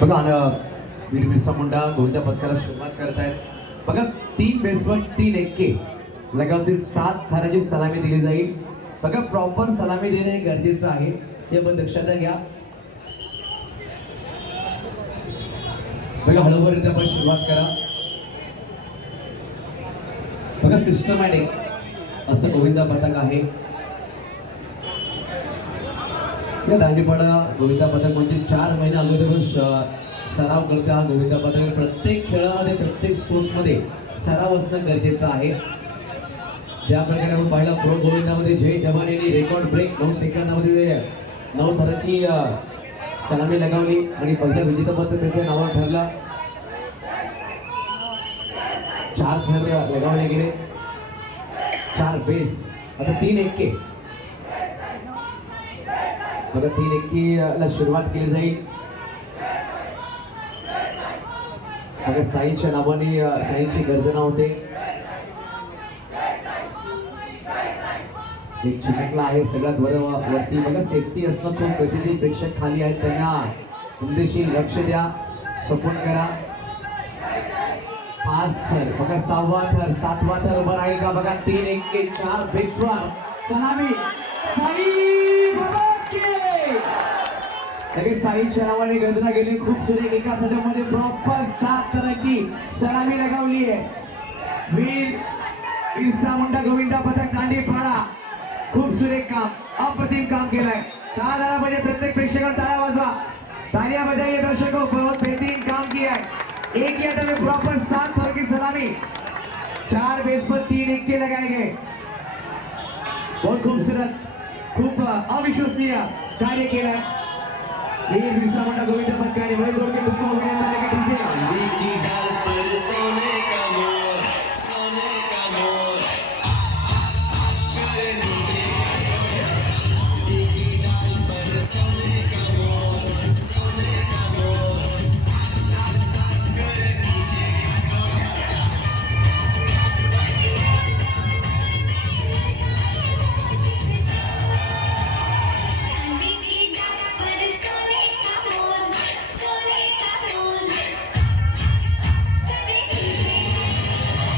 बघा वीर बिरसा मुंडा गोविंदा पथकाला सुरुवात करतायत. बघा 3 बेसवर 3 एक्के लगावतील 7 थाराची सलामी दिली जाईल. बघा प्रॉपर सलामी देणे गरजेचं आहे, हे आपण लक्षात घ्या. बघा हळूहळू आपण सुरुवात करा. बघा सिस्टमॅटिक असं गोविंदा पथक आहे. या दांडीपाडा गोविंदा पथक म्हणजे 4 महिने अगोदर सराव करते. हा गोविंदा पथक प्रत्येक खेळामध्ये प्रत्येक स्पोर्ट्समध्ये सराव असणं गरजेचं आहे. ज्या प्रकारे आपण पाहिला प्रो गोविंदामध्ये जय जवान यांनी रेकॉर्ड ब्रेक 9 सेकंदामध्ये 9 थराची सलामी लगावली आणि पहिल्या विजेतेपद त्यांच्या नावावर ठरलं. 4 थर लगावले गेले, 4 बेस. आता 3 एक्के. बघा 3 एक्केला सुरुवात केली जाईल. बघा साईच्या नावाने साईची गर्जना होते. एक चिमकला आहे सगळ्यात वरती. बघा सेफ्टी असणं खूप गरजेचे. प्रेक्षक खाली आहेत, त्यांना उद्देशी लक्ष द्या, सपोर्ट करा. 5 थर. बघा 6वा थर 7वा थर उभा राहील का? बघा 3 एक्के 4 बेसवर सलामी साई लगेच साईच्या नावाने गर्जना गेली. खूप सुरेख एका सटामध्ये प्रॉपर 7 थराची सलामी लगावली आहे. वीर बिरसा मुंडा गोविंदा पथक दांडीपाडा खूप सुरेख काम, अप्रतिम काम केलंय. टाळ्या म्हणजे प्रत्येक प्रेक्षकांना टाळ्या वाजवा, तालियां बजाइए दर्शकों. बहुत बेहतरीन काम किया है. एक ही अटैक में प्रॉपर 7 थर की सलामी, 4 बेस पर 3 एक्के लगाए गए. बहुत खूबसूरत, खूप अविश्वसनीय कार्य केलंय. वीर बिरसा मुंडा गोविंदा पथकाने वैभव के तुमको अभिनंदन.